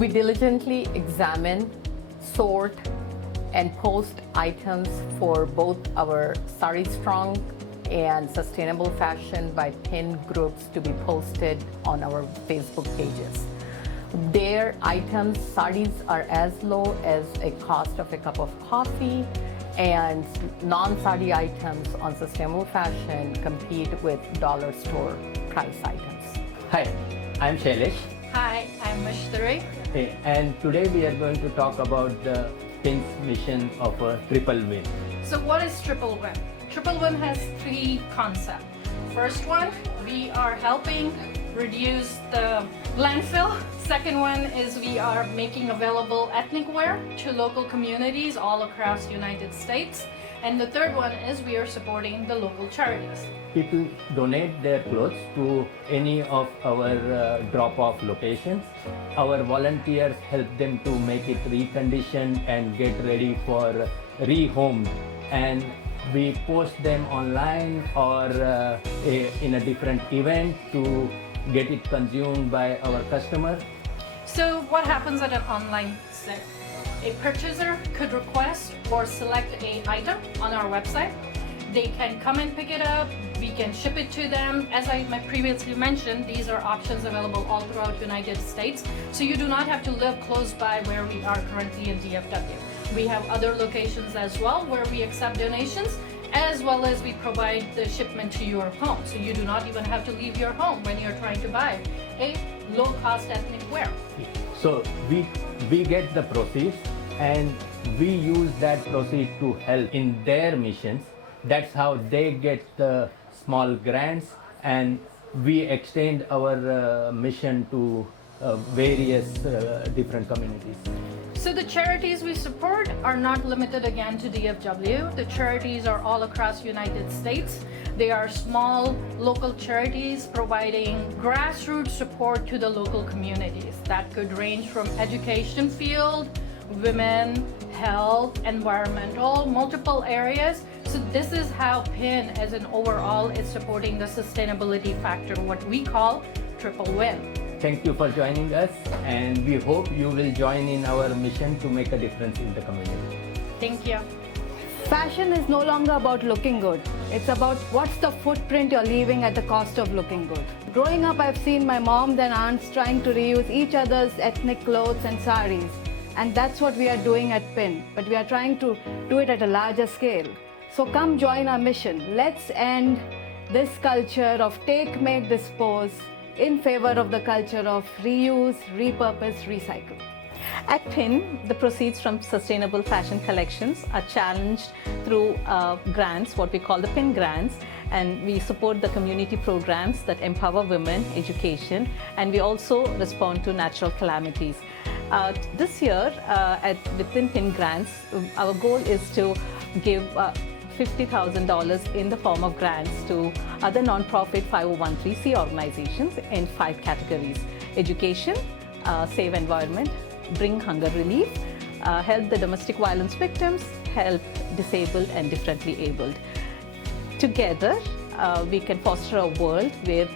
We diligently examine, sort, and post items for both our Sari Strong and Sustainable Fashion by pin groups to be posted on our Facebook pages. Their items, saris, are as low as a cost of a cup of coffee, and non-sari items on Sustainable Fashion compete with dollar store price items. Hi, I'm Shailesh. Hi, I'm Mashtari. Hey, and today we are going to talk about the PIN's mission of a triple win. So what is Triple Win? Triple Win has three concepts. First one, we are helping reduce the landfill. Second one is we are making available ethnic wear to local communities all across the United States. And the third one is we are supporting the local charities. People donate their clothes to any of our drop-off locations. Our volunteers help them to make it reconditioned and get ready for rehomed. And we post them online or in a different event to get it consumed by our customers. So what happens at an online sale? A purchaser could request or select an item on our website. They can come and pick it up. We can ship it to them. As I previously mentioned, these are options available all throughout the United States. So you do not have to live close by where we are currently in DFW. We have other locations as well where we accept donations, as well as we provide the shipment to your home. So you do not even have to leave your home when you're trying to buy a low-cost ethnic wear. So we get the proceeds and we use that proceeds to help in their missions. That's how they get the small grants, and we extend our mission to various different communities. So the charities we support are not limited again to DFW. The charities are all across the United States. They are small local charities providing grassroots support to the local communities. That could range from education field, women, health, environmental, multiple areas. So this is how PIN as an overall is supporting the sustainability factor, what we call Triple Win. Thank you for joining us, and we hope you will join in our mission to make a difference in the community. Thank you. Fashion is no longer about looking good. It's about what's the footprint you're leaving at the cost of looking good. Growing up, I've seen my moms and aunts trying to reuse each other's ethnic clothes and saris. And that's what we are doing at PIN, but we are trying to do it at a larger scale. So come join our mission. Let's end this culture of take, make, dispose in favor of the culture of reuse, repurpose, recycle. At PIN, the proceeds from sustainable fashion collections are challenged through grants, what we call the PIN grants, and we support the community programs that empower women, education, and we also respond to natural calamities. This year, within PIN grants, our goal is to give $50,000 in the form of grants to other non-profit 501(c) organizations in 5 categories: education, save environment, bring hunger relief, help the domestic violence victims, help disabled and differently abled. Together, we can foster a world where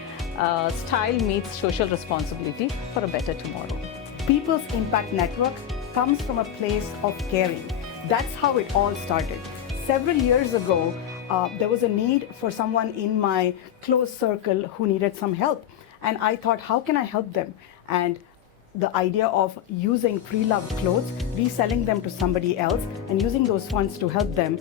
style meets social responsibility for a better tomorrow. People's Impact Network comes from a place of caring. That's how it all started. Several years ago, there was a need for someone in my close circle who needed some help. And I thought, how can I help them? And the idea of using pre-loved clothes, reselling them to somebody else, and using those funds to help them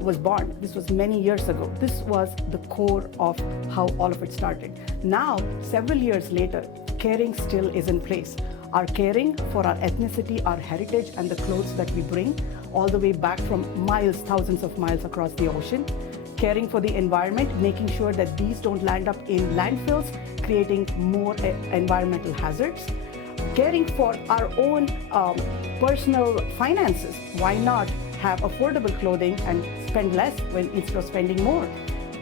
was born. This was many years ago. This was the core of how all of it started. Now, several years later, caring still is in place. Our caring for our ethnicity, our heritage, and the clothes that we bring all the way back from miles, thousands of miles across the ocean. Caring for the environment, making sure that these don't land up in landfills, creating more environmental hazards. Caring for our own personal finances. Why not have affordable clothing and spend less instead of spending more?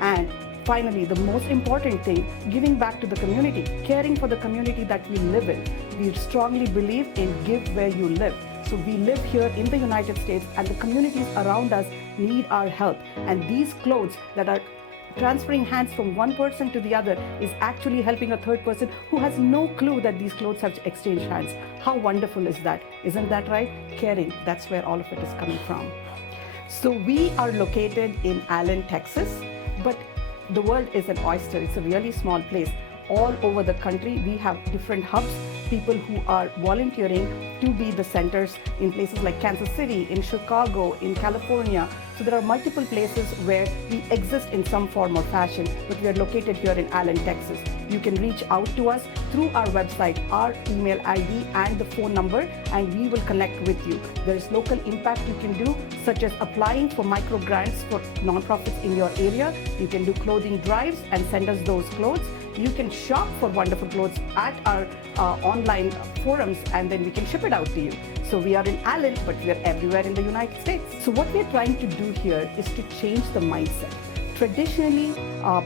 And finally, the most important thing, giving back to the community, caring for the community that we live in. We strongly believe in give where you live. So we live here in the United States, and the communities around us need our help. And these clothes that are transferring hands from one person to the other is actually helping a third person who has no clue that these clothes have exchanged hands. How wonderful is that? Isn't that right? Caring, that's where all of it is coming from. So we are located in Allen, Texas, but the world is an oyster. It's a really small place. All over the country, we have different hubs, people who are volunteering to be the centers in places like Kansas City, in Chicago, in California. So there are multiple places where we exist in some form or fashion, but we are located here in Allen, Texas. You can reach out to us through our website, our email ID, and the phone number, and we will connect with you. There is local impact you can do, such as applying for micro grants for nonprofits in your area. You can do clothing drives and send us those clothes. You can shop for wonderful clothes at our online forums, and then we can ship it out to you. So we are in Allen, but we are everywhere in the United States. So what we're trying to do here is to change the mindset. Traditionally,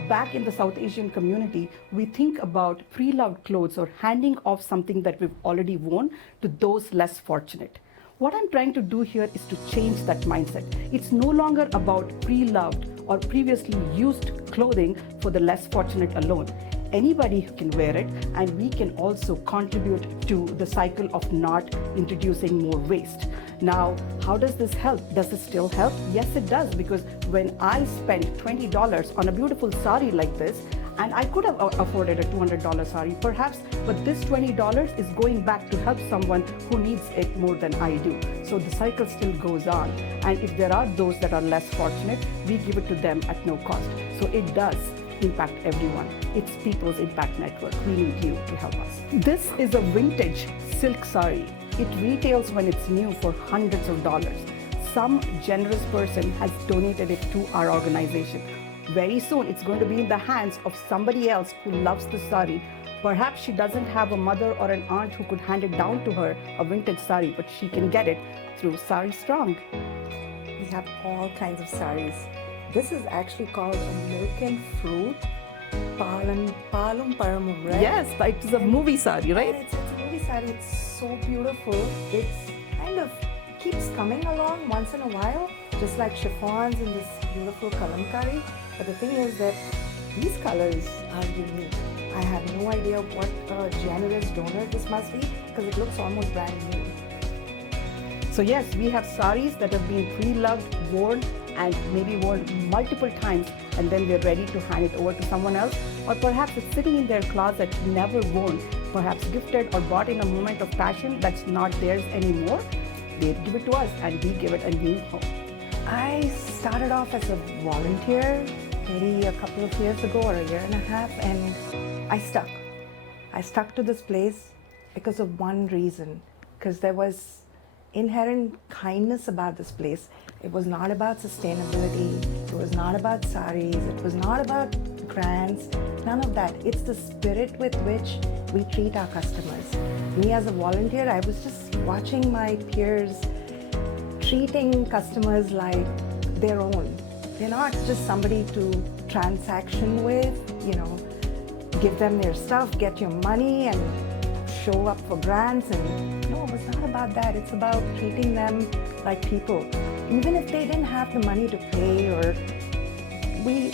back in the South Asian community, we think about pre-loved clothes or handing off something that we've already worn to those less fortunate. What I'm trying to do here is to change that mindset. It's no longer about pre-loved or previously used clothing for the less fortunate alone. Anybody can wear it, and we can also contribute to the cycle of not introducing more waste. Now, how does this help? Does it still help? Yes, it does, because when I spend $20 on a beautiful sari like this, and I could have afforded a $200 sari perhaps, but this $20 is going back to help someone who needs it more than I do. So the cycle still goes on. And if there are those that are less fortunate, we give it to them at no cost. So it does impact everyone. It's People's Impact Network. We need you to help us. This is a vintage silk sari. It retails when it's new for hundreds of dollars. Some generous person has donated it to our organization. Very soon, it's going to be in the hands of somebody else who loves the sari. Perhaps she doesn't have a mother or an aunt who could hand it down to her, a vintage sari, but she can get it through Sari Strong. We have all kinds of saris. This is actually called a milk and fruit palum paramum, right? Yes, it's a movie sari, right? And it's a movie sari. It's so beautiful. It's kind of keeps coming along once in a while, just like chiffons in this beautiful kalamkari. But the thing is that these colors are unique. I have no idea what a generous donor this must be, because it looks almost brand new. So yes, we have saris that have been pre-loved, worn, and maybe worn multiple times, and then we're ready to hand it over to someone else. Or perhaps it's sitting in their closet, never worn, perhaps gifted or bought in a moment of passion that's not theirs anymore. They give it to us, and we give it a new home. I started off as a volunteer maybe a couple of years ago or a year and a half, and I stuck. I stuck to this place because of one reason, because there was inherent kindness about this place. It was not about sustainability. It was not about saris. It was not about grants. None of that. It's the spirit with which we treat our customers. Me as a volunteer, I was just watching my peers treating customers like their own. They're not just somebody to transaction with, give them their stuff, get your money, and show up for grants. And no, it's not about that. It's about treating them like people. Even if they didn't have the money to pay, or we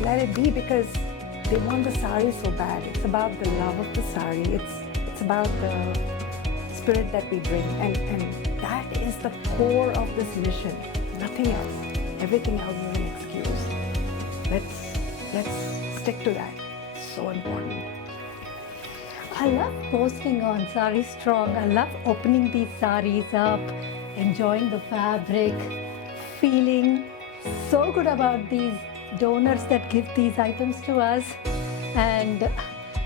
let it be because they want the sari so bad. It's about the love of the sari. It's about the spirit that we bring. And that is the core of this mission. Nothing else. Everything else is an excuse. Let's stick to that. It's so important. I love posting on Sari Strong. I love opening these saris up, enjoying the fabric, feeling so good about these donors that give these items to us. And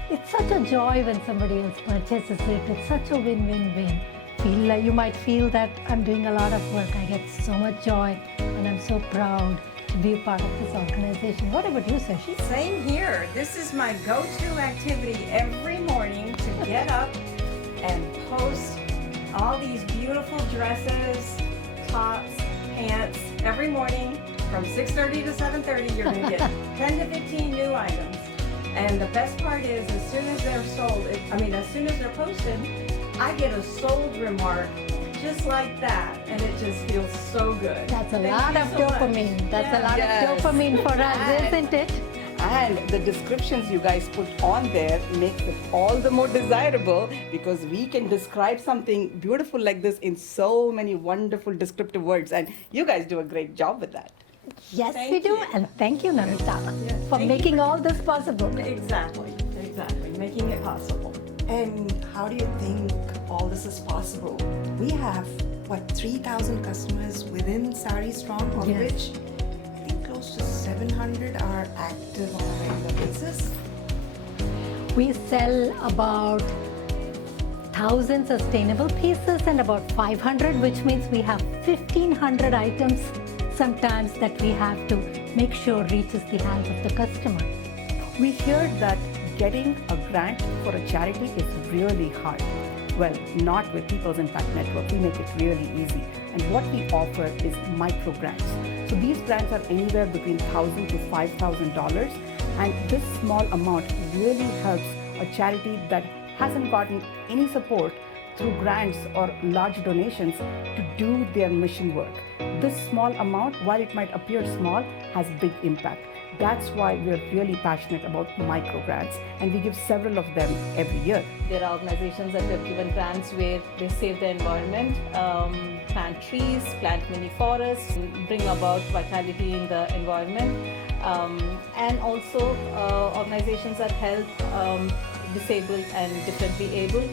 it's such a joy when somebody else purchases it. It's such a win-win-win. You might feel that I'm doing a lot of work. I get so much joy, and I'm so proud to be a part of this organization. What about you, Sashi? Same here. This is my go-to activity every morning, to get up and post all these beautiful dresses, tops, pants. Every morning from 6:30 to 7:30, you're going to get 10 to 15 new items. And the best part is, as soon as they're sold, as soon as they're posted, I get a sold remark just like that, and it just feels so good. That's a lot of dopamine. That's a lot of dopamine for us, isn't it? And the descriptions you guys put on there makes it all the more desirable because we can describe something beautiful like this in so many wonderful descriptive words. And you guys do a great job with that. Yes, Thank we do. you. And thank you, Namita, for thank you making for- all this possible. Exactly, making it possible. And how do you think all this is possible? We have, 3,000 customers within Sari Strong, of Yes. which I think close to 700 are active on a regular basis. We sell about 1,000 sustainable pieces and about 500, which means we have 1,500 items sometimes that we have to make sure reaches the hands of the customer. We hear that getting a grant for a charity is really hard. Well, not with People's Impact Network. We make it really easy. And what we offer is micro grants. So these grants are anywhere between $1,000 to $5,000. And this small amount really helps a charity that hasn't gotten any support through grants or large donations to do their mission work. This small amount, while it might appear small, has big impact. That's why we're really passionate about micro grants, and we give several of them every year. There are organizations that have given grants where they save the environment, plant trees, plant mini forests, bring about vitality in the environment, and also organizations that help disabled and differently abled,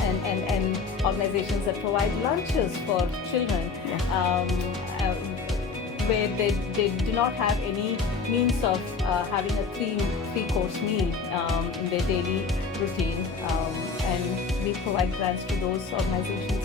and organizations that provide lunches for children. Where they do not have any means of having a three-course meal in their daily routine, and we provide grants to those organizations.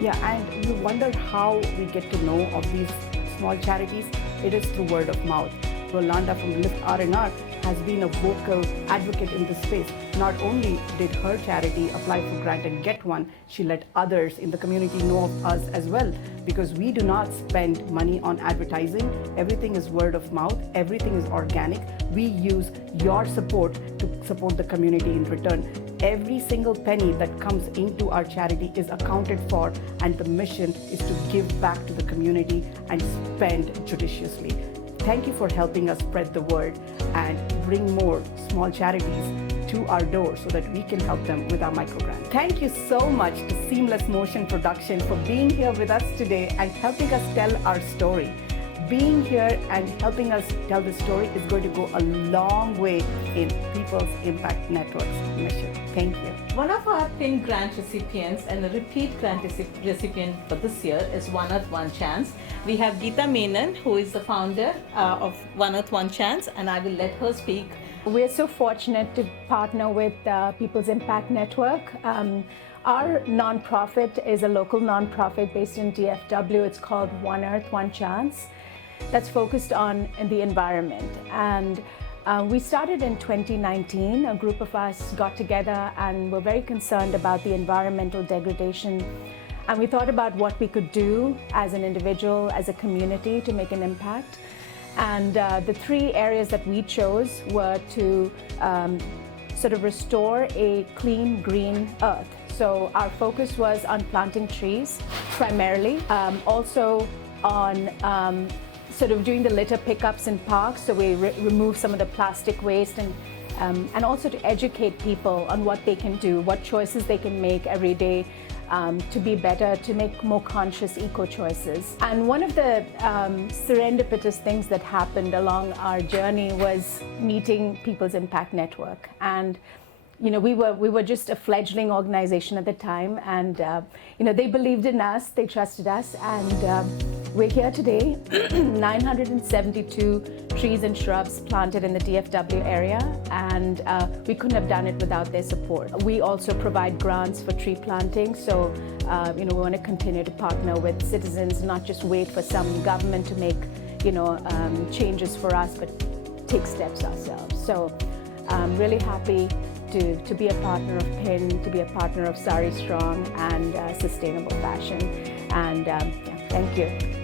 Yeah, and you wonder how we get to know of these small charities. It is through word of mouth. Rolanda from Lift R&R has been a vocal advocate in this space. Not only did her charity apply for grant and get one, she let others in the community know of us as well, because we do not spend money on advertising. Everything is word of mouth. Everything is organic. We use your support to support the community in return. Every single penny that comes into our charity is accounted for, and the mission is to give back to the community and spend judiciously. Thank you for helping us spread the word and bring more small charities to our door so that we can help them with our microgrant. Thank you so much to Seamless Motion Production for being here with us today and helping us tell our story. Being here and helping us tell the story is going to go a long way in People's Impact Network's mission. Thank you. One of our PIN grant recipients and a repeat grant recipient for this year is One Earth, One Chance. We have Geeta Menon, who is the founder of One Earth, One Chance, and I will let her speak. We're so fortunate to partner with People's Impact Network. Our nonprofit is a local nonprofit based in DFW. It's called One Earth, One Chance. That's focused on the environment. And we started in 2019. A group of us got together and were very concerned about the environmental degradation. And we thought about what we could do as an individual, as a community, to make an impact. And the three areas that we chose were to sort of restore a clean, green earth. So our focus was on planting trees primarily, also on sort of doing the litter pickups in parks, so we remove some of the plastic waste, and also to educate people on what they can do, what choices they can make every day to be better, to make more conscious eco-choices. And one of the serendipitous things that happened along our journey was meeting People's Impact Network. And you know, we were just a fledgling organization at the time, and you know, they believed in us, they trusted us, and we're here today. 972 trees and shrubs planted in the DFW area, and we couldn't have done it without their support. We also provide grants for tree planting, so you know, we want to continue to partner with citizens, not just wait for some government to make, you know, changes for us, but take steps ourselves. So I'm really happy to be a partner of PIN, to be a partner of Sari Strong and Sustainable Fashion. And yeah, thank you.